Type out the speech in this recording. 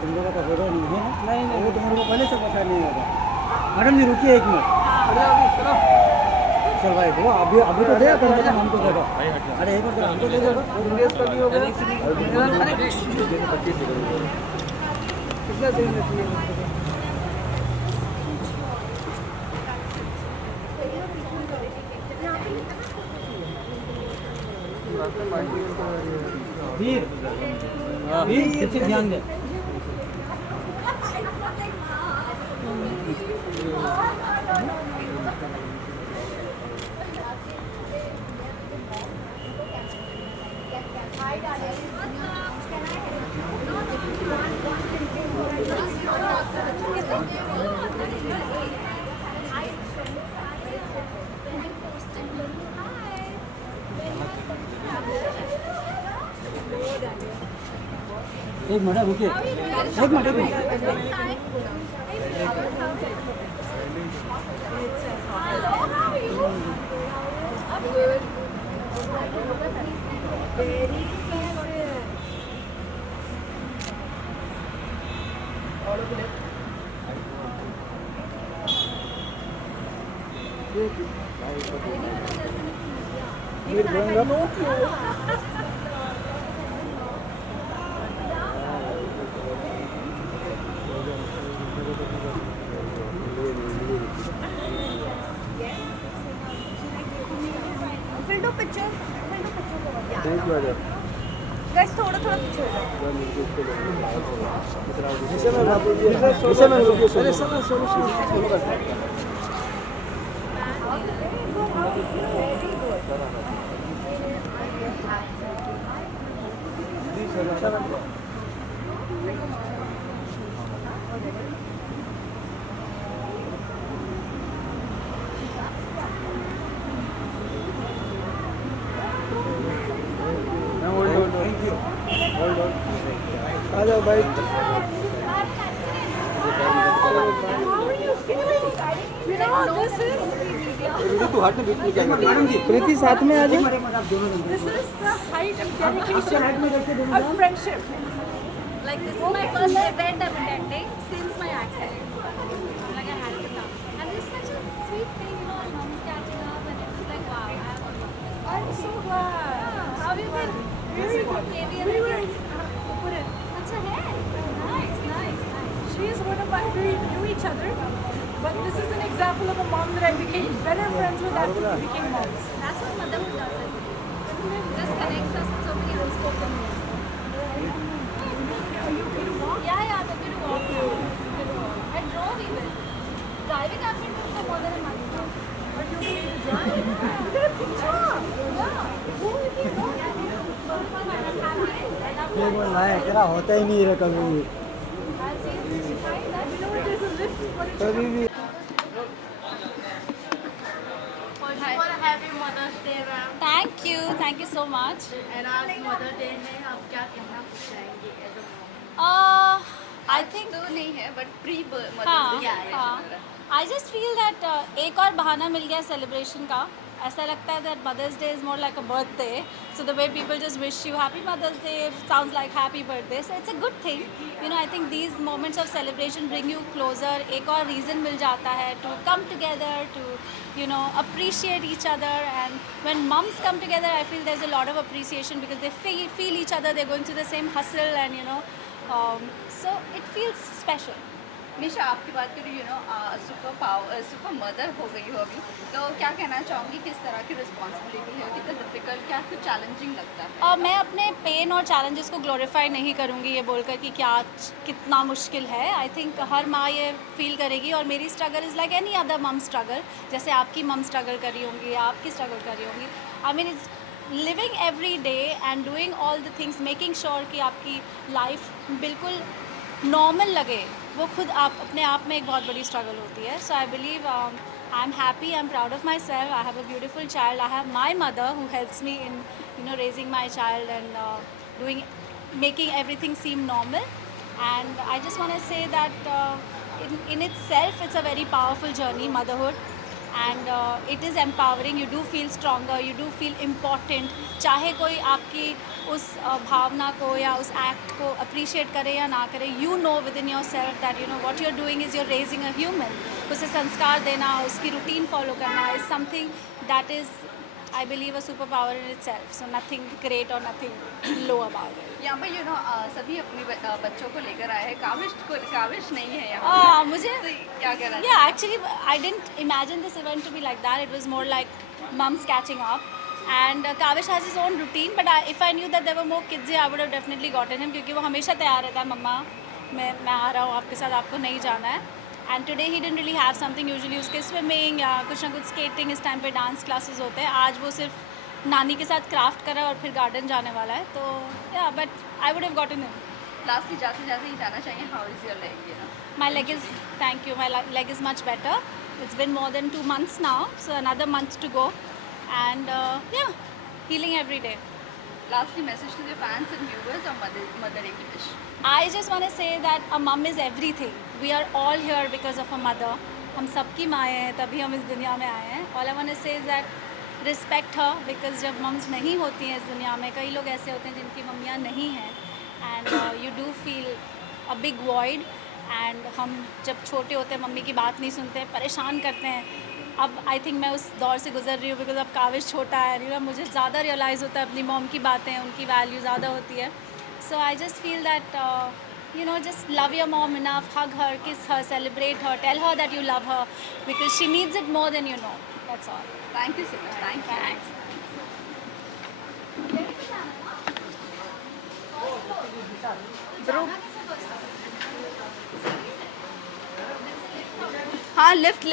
तुम लोगों का हो रहा नहीं है ना? नहीं, वो तुम लोगों को पहले से पता नहीं होगा। मैडम जी रुकिए एक मिनट। चल भाई वो अभी तो दे कम से कम हमको दे दो। अरे एक मिनट हमको दे दो। कितना चाहिए? वीर वीर पीछे ध्यान दे। एक मिनट रुकिए, एक मिनट। Guys, थोड़ा थोड़ा पीछे हो आ जाओ भाई। तू हाथ में बीच में क्या कर रही है? प्रीति साथ में आ जाओ। This is the height of dedication of friendship. Like this is my first event I'm attending since my accident. Like I had to come. And it's such a sweet thing, you know, mom's catching up and it's like wow, I have a lot of this. I'm so glad. How have you been? Very good. KV We and were. kids. Acha hai? Nice, nice, nice. She is one of my. We knew each other, but this is an example of a mom that I became better friends with after we became moms. That's what motherhood does, I think. It just connects us with so many unspoken words. Are you okay to walk? Yeah, I'm okay to walk now. I drove even. Driving I've been doing for more than a month now. Are you okay to drive? You got a picture. Yeah. Who did you know? I'm happy. I love ये बोल रहा है तेरा होता ही नहीं है कभी भी। I'll see you next time. You know what? There's a lift. What is कभी भी। Happy mother's day ma'am. Thank you so much. And आज मदर डे है, आप क्या कहना चाहेंगे as a mom? I think तो नहीं है बट प्री मदर्स हाँ, डे है। हाँ. I just feel that एक और बहाना मिल गया सेलिब्रेशन का. ऐसा लगता है that Mother's Day is more like a birthday. So the way people just wish you Happy Mother's Day sounds like Happy Birthday. So it's a good thing. You know, I think these moments of celebration bring you closer. एक और reason मिल जाता है to come together, to you know appreciate each other. And when moms come together, I feel there's a lot of appreciation because they feel each other. They're going through the same hustle, and you know, so it feels special. निशा आपकी बात करूँ you know super mother हो गई हो अभी, तो क्या कहना चाहूँगी किस तरह की रिस्पॉन्सिबिलिटी है, कितना डिफिकल्ट, क्या कुछ चैलेंजिंग लगता है? मैं अपने पेन और चैलेंजेस को ग्लोरीफाई नहीं करूँगी ये बोलकर कि क्या कितना मुश्किल है. आई थिंक हर माँ ये फील करेगी और मेरी struggle is like any other मम स्ट्रगल. जैसे आपकी मम स्ट्रगल कर रही होंगी, आपकी स्ट्रगल कर रही होंगी. I mean it's living every day and doing all the things, making sure कि आपकी लाइफ बिल्कुल नॉर्मल लगे, वो खुद आप अपने आप में एक बहुत बड़ी स्ट्रगल होती है. So I believe I am happy, I am proud of myself. I have a beautiful child. I have my mother who helps me in you know raising my child and doing making everything seem normal. And I just want to say that in itself it's a very powerful journey, motherhood. And it is empowering. You do feel stronger, you do feel important. चाहे कोई आपकी उस भावना को या उस एक्ट को अप्रिशिएट करे या ना करे, you know within yourself that you know what you are doing is your raising a human. उसे संस्कार देना, उसकी रूटीन फॉलो करना is something that is, I believe, a superpower in itself. So nothing great or nothing low about it. यहाँ पर सभी अपने बच्चों को लेकर आए हैं. काविश नहीं है यहाँ. मुझे तो क्या कहना Yeah, actually, I didn't imagine this event to be like that. It was more like mums catching up. And Kavish has his own routine, but if I knew that there were more kids here, I would have definitely gotten him, क्योंकि वो हमेशा तैयार रहता है, मम्मा मैं आ रहा हूँ आपके साथ, आपको नहीं जाना है. And today he didn't really have something. Usually उसके स्विमिंग या कुछ ना कुछ स्केटिंग, इस टाइम पे डांस क्लासेस होते हैं. आज वो सिर्फ नानी के साथ क्राफ्ट करा और फिर गार्डन जाने वाला है. तो या but I would have gotten him. Lastly जाते जाते ही जाना चाहिए, how is your leg? My leg is, thank you, my leg is much better. It's been more than 2 months now, so another month to go. And yeah, healing every day. Lastly, message to the fans and viewers of Mother English. I just want to say that a mum is everything. We are all here because of a mother. हम सबकी माएँ हैं, तभी हम इस दुनिया में आए हैं. All I want to say is that respect her, because जब mums नहीं होती हैं इस दुनिया में, कई लोग ऐसे होते हैं जिनकी मम्मियाँ नहीं हैं, and you do feel a big void. And हम जब छोटे होते हैं मम्मी की बात नहीं सुनते, परेशान करते हैं. अब आई थिंक मैं उस दौर से गुजर रही हूँ, बिकॉज अब काविश छोटा है, मुझे ज़्यादा रियलाइज़ होता है अपनी मॉम की बातें, उनकी वैल्यू ज़्यादा होती है. So I just feel that just love your mom enough, hug her, kiss her, celebrate her, tell her that you love her, because she needs it more than you know. That's all. Thank you so much. Thank you. Thanks. हाँ, लिफ्ट